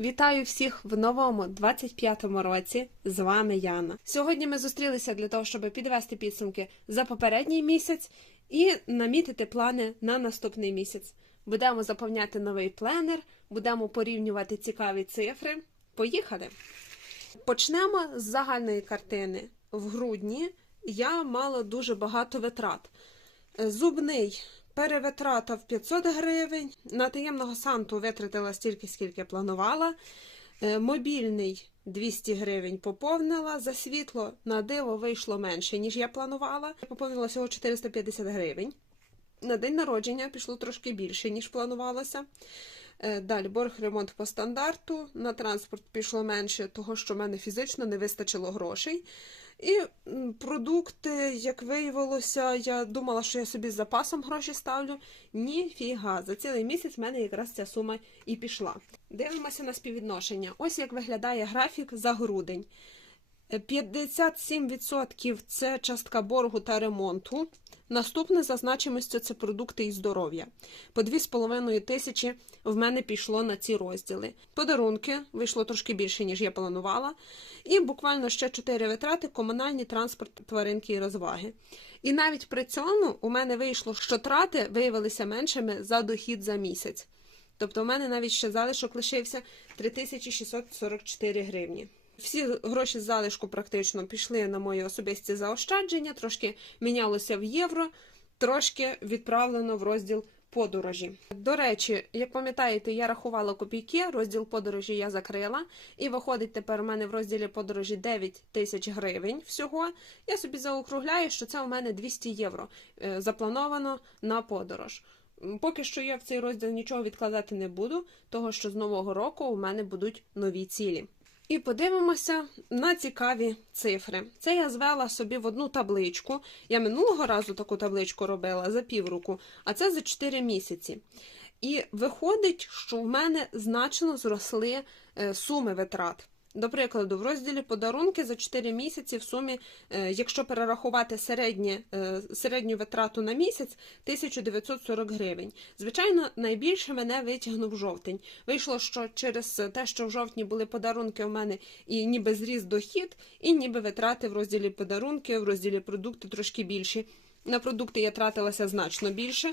Вітаю всіх в новому 25-му році. З вами Яна. Сьогодні ми зустрілися для того, щоб підвести підсумки за попередній місяць і намітити плани на наступний місяць. Будемо заповняти новий пленер, будемо порівнювати цікаві цифри. Поїхали! Почнемо з загальної картини. В грудні я мала дуже багато витрат. Зубний перевитрата в 500 гривень. На таємного санту витратила стільки, скільки планувала. Е, Мобільний 200 гривень поповнила. За світло на диво вийшло менше, ніж я планувала. Я поповнила всього 450 гривень. На день народження пішло трошки більше, ніж планувалося. Е, Далі борг ремонт по стандарту. На транспорт пішло менше, того що в мене фізично не вистачило грошей. І продукти, як виявилося, я думала, що я собі з запасом гроші ставлю. Ніфіга, за цілий місяць в мене якраз ця сума і пішла. Дивимося на співвідношення. Ось як виглядає графік за грудень. Е, 57% це частка боргу та ремонту. Наступне за значимістю це продукти і здоров'я. По 2,5 тисячі в мене пішло на ці розділи. Подарунки вийшло трошки більше, ніж я планувала. І буквально ще 4 витрати: комунальні, транспорт, тваринки і розваги. І навіть при цьому у мене вийшло, що трати виявилися меншими за дохід за місяць. Тобто, у мене навіть ще залишок лишився 3644 гривні. Всі гроші з залишку практично пішли на мої особисті заощадження, трошки мінялося в євро, трошки відправлено в розділ подорожі. До речі, як пам'ятаєте, я рахувала копійки, розділ подорожі я закрила, і виходить тепер у мене в розділі подорожі 9 тисяч гривень всього. Я собі заокругляю, що це у мене 200 євро е, заплановано на подорож. Поки що я в цей розділ нічого відкладати не буду, того що з нового року у мене будуть нові цілі. І подивимося на цікаві цифри. Це я звела собі в одну табличку. Я минулого разу таку табличку робила за півроку, а це за 4 місяці. І виходить, що в мене значно зросли е, суми витрат. До прикладу, в розділі подарунки за 4 місяці в сумі, е, якщо перерахувати середнє, е, середню витрату на місяць, 1940 гривень. Звичайно, найбільше мене витягнув жовтень. Вийшло, що через те, що в жовтні були подарунки, у мене і ніби зріс дохід, і ніби витрати в розділі подарунки, в розділі продукти трошки більші. На продукти я тратилася значно більше.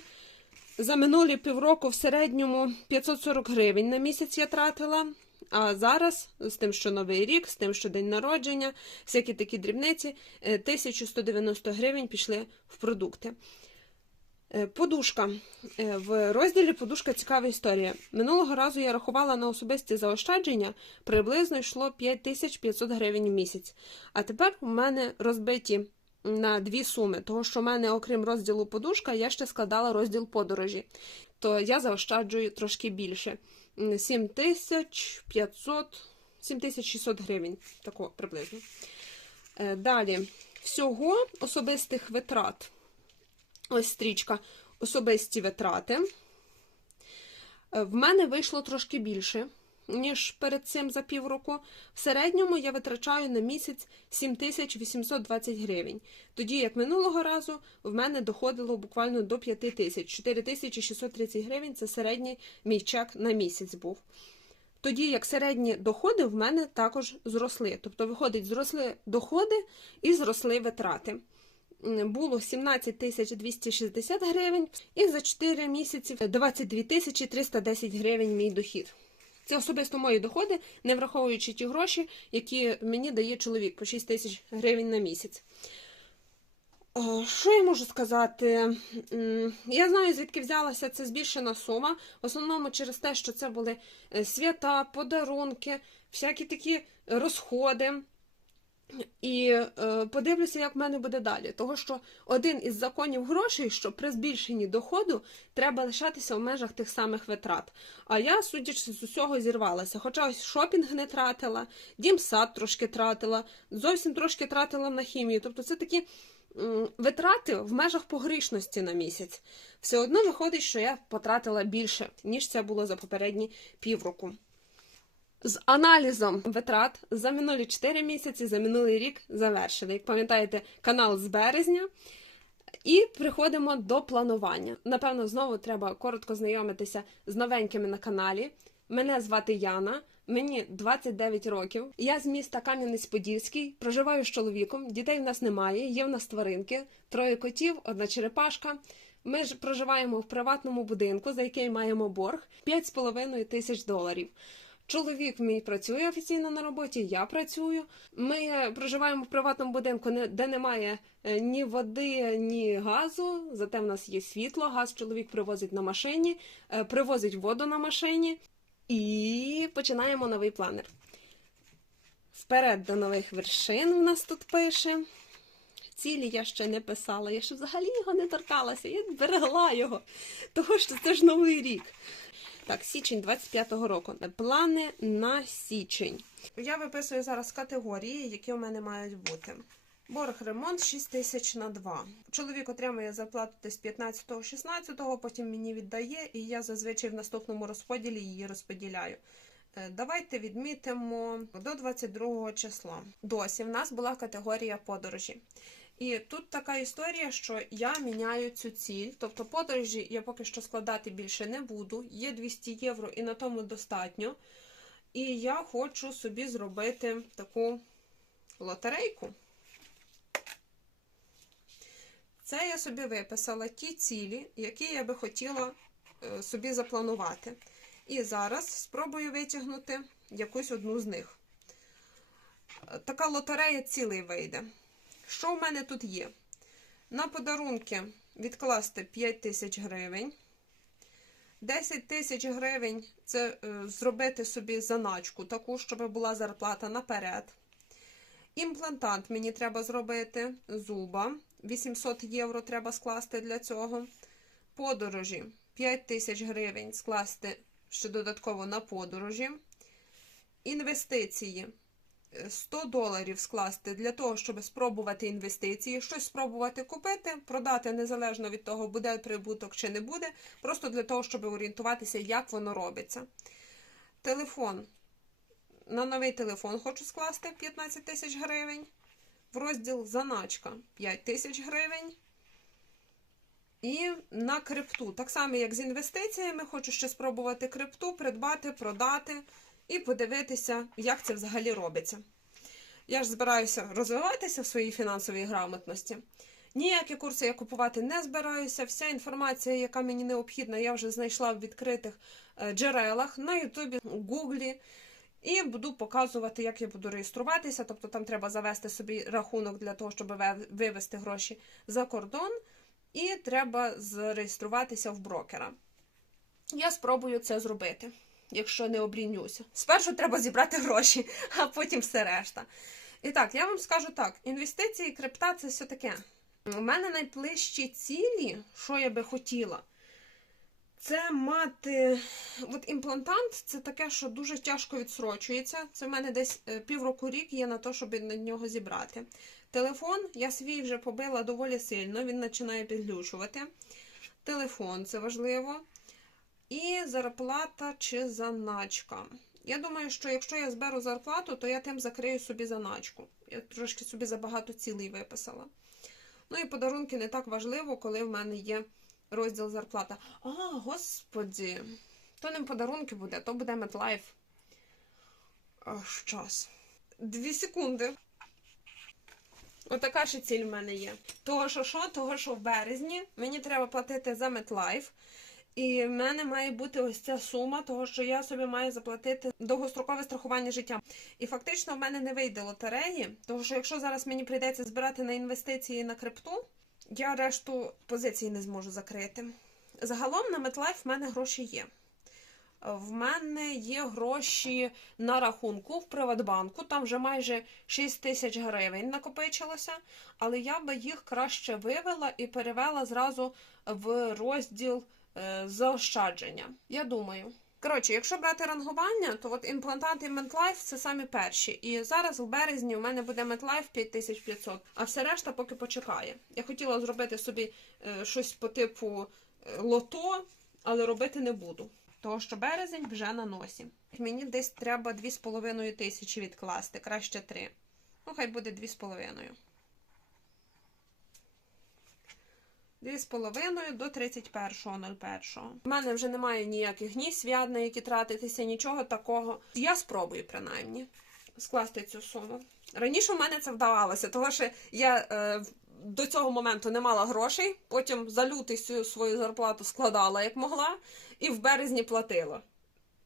За минулі півроку в середньому 540 гривень на місяць я тратила. А зараз, з тим, що новий рік, з тим, що день народження, всякі такі дрібниці, е, 1190 гривень пішли в продукти. Е, Подушка. Е, В розділі Подушка цікава історія. Минулого разу я рахувала на особисті заощадження, приблизно йшло 5500 гривень в місяць. А тепер у мене розбиті на дві суми, того що в мене, окрім розділу подушка, я ще складала розділ подорожі. То я заощаджую трошки більше. М, 7500, 7600 гривень, тако приблизно. Е, Далі, всього особистих витрат. Ось стрічка. Особисті витрати. Е, В мене вийшло трошки більше, ніж перед цим за півроку. В середньому я витрачаю на місяць 7820 гривень. Тоді, як минулого разу, в мене доходило буквально до 5 тисяч. 4630 гривень це середній мій чек на місяць був. Тоді як середні доходи в мене також зросли. Тобто, виходить, зросли доходи і зросли витрати. Було 17 тисяч 260 гривень, і за 4 місяці 22 тисячі 310 гривень мій дохід. Це особисто мої доходи, не враховуючи ті гроші, які мені дає чоловік по 6 тисяч гривень на місяць. Е, Що я можу сказати? Я знаю, звідки взялася ця збільшена сума. В основному через те, що це були е, свята, подарунки, всякі такі розходи. І е, подивлюся, як в мене буде далі. Того, що один із законів грошей, що при збільшенні доходу треба лишатися в межах тих самих витрат. А я, судячи з усього, зірвалася. Хоча ось шопінг не тратила, дім сад трошки тратила, зовсім трошки тратила на хімію. Тобто це такі м, витрати в межах погрішності на місяць. Все одно виходить, що я потратила більше, ніж це було за попередні півроку. З аналізом витрат за минулі 4 місяці, за минулий рік завершили. Як пам'ятаєте, канал з березня. І приходимо до планування. Напевно, знову треба коротко знайомитися з новенькими на каналі. Мене звати Яна, мені 29 років. Я з міста Кам'янець-Подільський, проживаю з чоловіком. Дітей в нас немає, є в нас тваринки, троє котів, одна черепашка. Ми ж проживаємо в приватному будинку, за який маємо борг 5,5 тисяч доларів. Чоловік мій працює офіційно на роботі, я працюю. Ми е, проживаємо в приватному будинку, де немає е, ні води, ні газу. Зате в нас є світло. Газ чоловік привозить на машині, е, привозить воду на машині. І починаємо новий планер. Вперед до нових вершин в нас тут пише. Цілі я ще не писала, я ще взагалі його не торкалася, я берегла його, того що це ж новий рік. Так, січень 25-го року. Плани на січень. Я виписую зараз категорії, які у мене мають бути. Борг ремонт 6 тисяч на 2. Чоловік отримує зарплату десь 15-16, потім мені віддає, і я зазвичай в наступному розподілі її розподіляю. Е, Давайте відмітимо до 22 числа. Досі в нас була категорія подорожі. І тут така історія, що я міняю цю ціль, тобто подорожі я поки що складати більше не буду. Є 200 євро і на тому достатньо. І я хочу собі зробити таку лотерейку. Це я собі виписала ті цілі, які я би хотіла е, собі запланувати. І зараз спробую витягнути якусь одну з них. Е, Така лотерея цілий вийде. Що в мене тут є? На подарунки відкласти 5 тисяч гривень. 10 тисяч гривень це е, зробити собі заначку, таку, щоб була зарплата наперед. Імплантант мені треба зробити зуба. 800 євро треба скласти для цього. Подорожі 5 тисяч гривень скласти ще додатково на подорожі. Інвестиції 100 доларів скласти для того, щоб спробувати інвестиції, щось спробувати купити, продати незалежно від того, буде прибуток чи не буде, просто для того, щоб орієнтуватися, як воно робиться. Телефон. На новий телефон хочу скласти 15 тисяч гривень. В розділ заначка 5 тисяч гривень. І на крипту. Так само, як з інвестиціями, хочу ще спробувати крипту, придбати, продати і подивитися, як це взагалі робиться. Я ж збираюся розвиватися в своїй фінансовій грамотності. Ніякі курси я купувати не збираюся. Вся інформація, яка мені необхідна, я вже знайшла в відкритих е, джерелах на Ютубі, Гуглі. І буду показувати, як я буду реєструватися. Тобто там треба завести собі рахунок для того, щоб ве- вивести гроші за кордон, і треба зареєструватися в брокера. Я спробую це зробити, якщо не облінюся. Спершу треба зібрати гроші, а потім все решта. І так, я вам скажу так: інвестиції, крипта це все таке. У мене найближчі цілі, що я би хотіла, це мати от імплантант це таке, що дуже тяжко відсрочується. Це в мене десь е, півроку рік є на те, щоб на нього зібрати. Телефон я свій вже побила доволі сильно, він починає підглючувати. Телефон це важливо. І зарплата чи заначка. Я думаю, що якщо я зберу зарплату, то я тим закрию собі заначку. Я трошки собі забагато цілей виписала. Ну і подарунки не так важливо, коли в мене є розділ зарплата. А, господі, то не подарунки буде, то буде MetLife. Аж час. Дві секунди. Отака ще ціль в мене є. Того, що що? Того, що в березні мені треба платити за MetLife. І в мене має бути ось ця сума, того, що я собі маю заплатити довгострокове страхування життя. І фактично в мене не вийде лотереї, тому що якщо зараз мені прийдеться збирати на інвестиції на крипту, я решту позицій не зможу закрити. Загалом на MetLife в мене гроші є. В мене є гроші на рахунку в Приватбанку, там вже майже 6 тисяч гривень накопичилося, але я би їх краще вивела і перевела зразу в розділ заощадження. Я думаю. Коротше, якщо брати рангування, то от імплантант і MetLife це самі перші. І зараз в березні у мене буде MetLife 5500, а все решта поки почекає. Я хотіла зробити собі е, щось по типу е, лото, але робити не буду. Того, що березень вже на носі. Мені десь треба 2,5 тисячі відкласти, краще 3. Ну, хай буде 2,5. 2,5 до 31.01. У мене вже немає ніяких ні свят, на які тратитися, нічого такого. Я спробую принаймні скласти цю суму. Раніше в мене це вдавалося, тому що я е, до цього моменту не мала грошей, потім за лютий свою зарплату складала як могла, і в березні платила.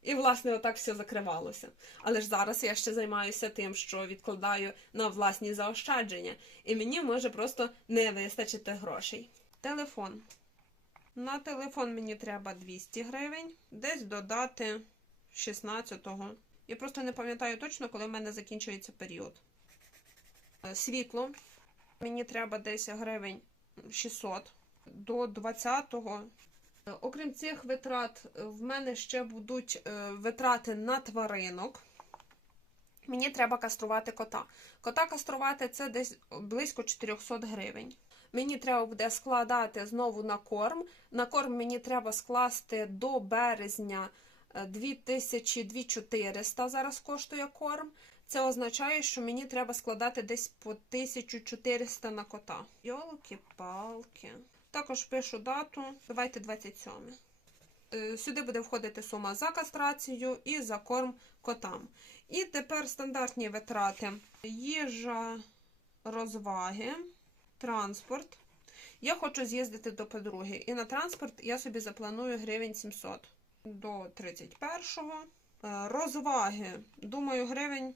І, власне, отак все закривалося. Але ж зараз я ще займаюся тим, що відкладаю на власні заощадження, і мені може просто не вистачити грошей. Телефон. На телефон мені треба 200 гривень, десь додати 16-го. Я просто не пам'ятаю точно, коли в мене закінчується період. Е, Світло. Мені треба десь гривень 600 до 20-го. Е, Окрім цих витрат, е, в мене ще будуть витрати на тваринок. Мені треба каструвати кота. Кота каструвати це десь близько 400 гривень. Мені треба буде складати знову на корм. На корм мені треба скласти до березня е, 2400 зараз коштує корм. Це означає, що мені треба складати десь по 1400 на кота. Йолки-палки. Також пишу дату. Давайте 27. Е, Сюди буде входити сума за кастрацію і за корм котам. І тепер стандартні витрати: їжа, розваги, транспорт. Я хочу з'їздити до подруги. І на транспорт я собі запланую гривень 700 до 31-го. Е, Розваги. Думаю, гривень.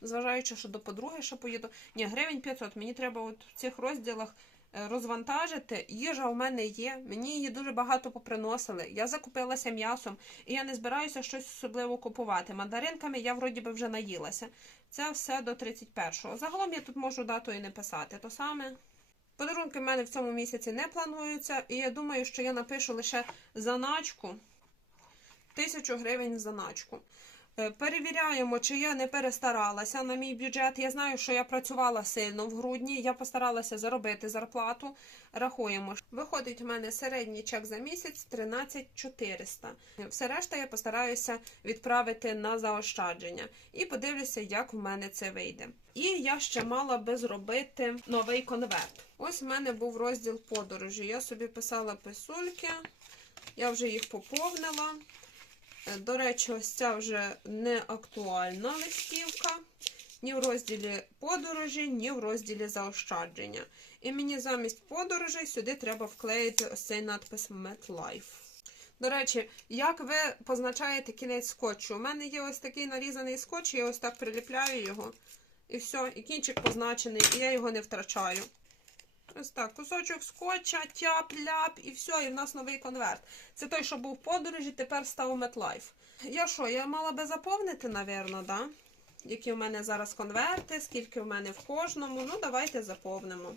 Зважаючи, що до подруги ще поїду. Ні, гривень 500. Мені треба от в цих розділах розвантажити. Їжа у мене є. Мені її дуже багато поприносили. Я закупилася м'ясом, і я не збираюся щось особливо купувати. Мандаринками я вроді би вже наїлася. Це все до 31-го. Загалом я тут можу дату і не писати. То саме. Подарунки в мене в цьому місяці не плануються, і я думаю, що я напишу лише заначку. Тисячу гривень в заначку. Е, Перевіряємо, чи я не перестаралася на мій бюджет. Я знаю, що я працювала сильно в грудні. Я постаралася заробити зарплату. Рахуємо. Виходить, у мене середній чек за місяць 13 400. Все решта я постараюся відправити на заощадження. І подивлюся, як в мене це вийде. І я ще мала би зробити новий конверт. Ось в мене був розділ подорожі. Я собі писала писульки, я вже їх поповнила. До речі, ось ця вже не актуальна листівка. Ні в розділі подорожі, ні в розділі заощадження. І мені замість подорожей сюди треба вклеїти ось цей надпис MetLife. До речі, як ви позначаєте кінець скотчу? У мене є ось такий нарізаний скотч, я ось так приліпляю його. І все, і кінчик позначений, і я його не втрачаю. Ось так, кусочок скотча, тяп-ляп, і все, і в нас новий конверт. Це той, що був в подорожі, тепер став MetLife. Я що, я мала би заповнити, напевно, да? Які в мене зараз конверти, скільки в мене в кожному. Ну, давайте заповнимо.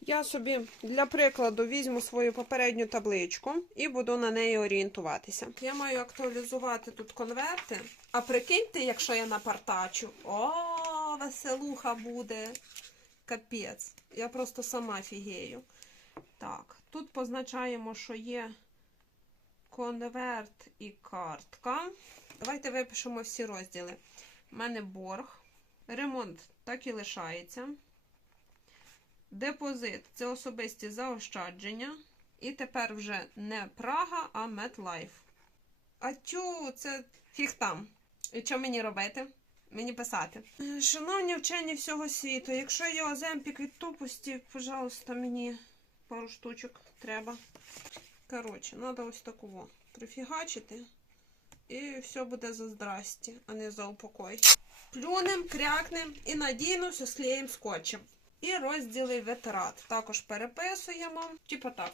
Я собі для прикладу візьму свою попередню табличку і буду на неї орієнтуватися. Я маю актуалізувати тут конверти. А прикиньте, якщо я напартачу. О, веселуха буде. Капець. Я просто сама фігею. Так, тут позначаємо, що є конверт і картка. Давайте випишемо всі розділи. У мене борг. Ремонт так і лишається. Депозит це особисті заощадження. І тепер вже не Прага, а MetLife. А тю, це фіг там. І що мені робити? Мені писати. Шановні вчені всього світу, якщо є оземпік від тупості, пожалуйста, мені пару штучок треба. Коротше, треба ось таку прифігачити. І все буде за здрасті, а не за упокой. Плюнем, крякнем і надійно все склеїмо скотчем. І розділи витрат. Також переписуємо. Типа так.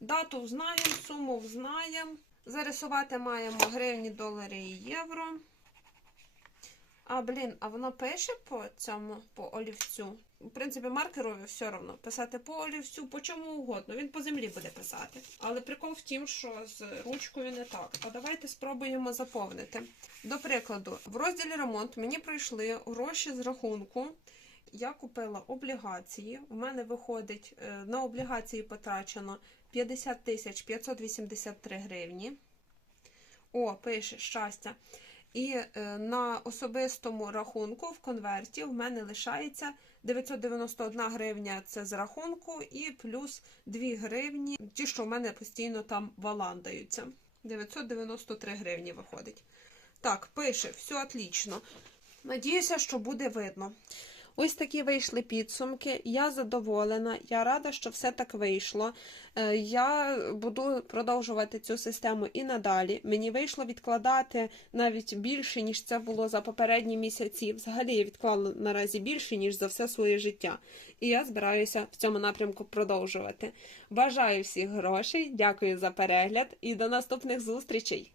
Дату знаємо, суму знаємо. Зарисувати маємо гривні, долари і євро. А, блін, а воно пише по цьому, по олівцю. В принципі, маркерові все одно. Писати по олівцю, по чому угодно. Він по землі буде писати. Але прикол в тім, що з ручкою не так. А давайте спробуємо заповнити. До прикладу, в розділі ремонт мені прийшли гроші з рахунку. Я купила облігації. У мене виходить е, на облігації потрачено 50 тисяч 583 гривні. О, пише щастя. І е, на особистому рахунку в конверті в мене лишається 991 гривня це з рахунку, і плюс 2 гривні, ті, що в мене постійно там валандаються. 993 гривні виходить. Так, пише, все отлично. Надіюся, що буде видно. Ось такі вийшли підсумки. Я задоволена. Я рада, що все так вийшло. Е, Я буду продовжувати цю систему і надалі. Мені вийшло відкладати навіть більше, ніж це було за попередні місяці. Взагалі я відклала наразі більше, ніж за все своє життя. І я збираюся в цьому напрямку продовжувати. Бажаю всіх грошей, дякую за перегляд і до наступних зустрічей!